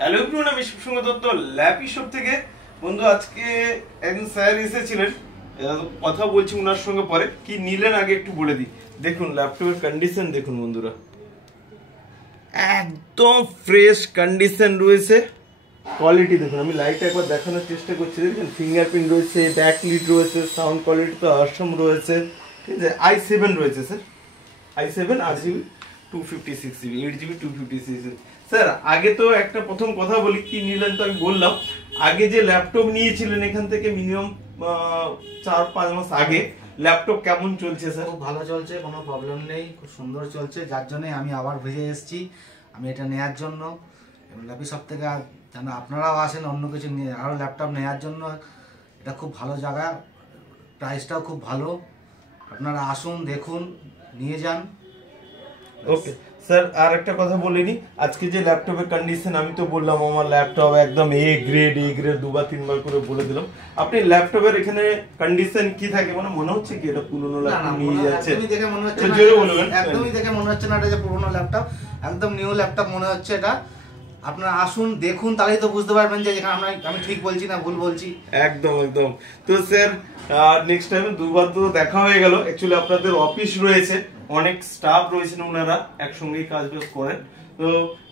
Hello everyone, আমি শিবসঙ্গ Dutta lappy shop থেকে। বন্ধু আজকে একজন স্যার এসেছিলেন, কথা বলছি ওনার সঙ্গে, পরে কি নিলেন আগে একটু বলে দিই। দেখুন ল্যাপটপের কন্ডিশন দেখুন বন্ধুরা, একদম ফ্রেশ কন্ডিশন রয়েছে। কোয়ালিটি দেখুন, আমি লাইটটা একবার দেখানোর চেষ্টা করছি। দেখুন ফিঙ্গারপ্রিন্ট রয়েছে, ব্যাকলিট রয়েছে, সাউন্ড কোয়ালিটি তো অসম রয়েছে। ঠিক আছে, i7 রয়েছে sir, i7 8GB 256GB 8GB 256GB। Sir আগে তো একটা প্রথম কথা বলি, কি নিলেন তো আমি বললাম। আগে যে ল্যাপটপ নিয়েছিলেন এখান থেকে মিনিমাম 4-5 মাস আগে, ল্যাপটপ কেমন চলছে স্যার? খুব ভালো চলছে, কোনো প্রবলেম নেই, খুব সুন্দর চলছে। যার জন্য আমি আবার ভিজে এসেছি আমি এটা নেওয়ার জন্য। এবং ল্যাপি শপ থেকে যেন আপনারাও আসেন অন্য কিছু নিয়ে, আরও ল্যাপটপ নেওয়ার জন্য। এটা খুব ভালো জায়গা, প্রাইসটাও খুব ভালো। আপনারা আসুন, দেখুন, নিয়ে যান। ওকে স্যার, আর একটা কথা বলিনি, আজকে যে ল্যাপটপের কন্ডিশন আমি তো বললাম আমার ল্যাপটপ একদম এ গ্রেড দুবার তিনবার করে বলে দিলাম। আপনি ল্যাপটপের এখানে কন্ডিশন কি থাকে, মানে মনে হচ্ছে কি এটা পুরনো ল্যাপটপ নিয়ে যাচ্ছে? একদমই দেখে মনে হচ্ছে না, জোরে বলবেন। একদমই দেখে মনে হচ্ছে না এটা যে পুরনো ল্যাপটপ, একদম নিউ ল্যাপটপ মনে হচ্ছে এটা। আপনারা আসুন, দেখুন, তাহলেই তো বুঝতে পারবেন যে এখানে আমি ঠিক বলছি না ভুল বলছি। একদম একদম। তো স্যার নেক্সট টাইম দুবার তো দেখা হয়ে গেল। অ্যাকচুয়ালি আপনাদের অফিস রয়েছে, অনেক স্টাফ রয়েছেন, ওনারা একসঙ্গেই কাজ বাজ করেন। তো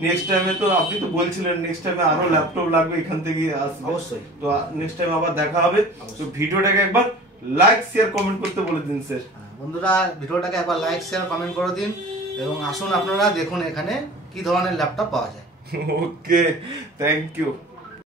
নেক্সট টাইমে তো আপনি তো বলছিলেন নেক্সট টাইমে আরো ল্যাপটপ লাগবে, এখান থেকে আসবে অবশ্যই। তো নেক্সট টাইম আবার দেখা হবে। তো ভিডিওটাকে একবার লাইক শেয়ার কমেন্ট করতে বলে দিন স্যার। বন্ধুরা ভিডিওটাকে একবার লাইক শেয়ার কমেন্ট করে দিন এবং আসুন আপনারা দেখুন এখানে কি ধরনের ল্যাপটপ পাওয়া যায়। ওকে, থ্যাংক ইউ।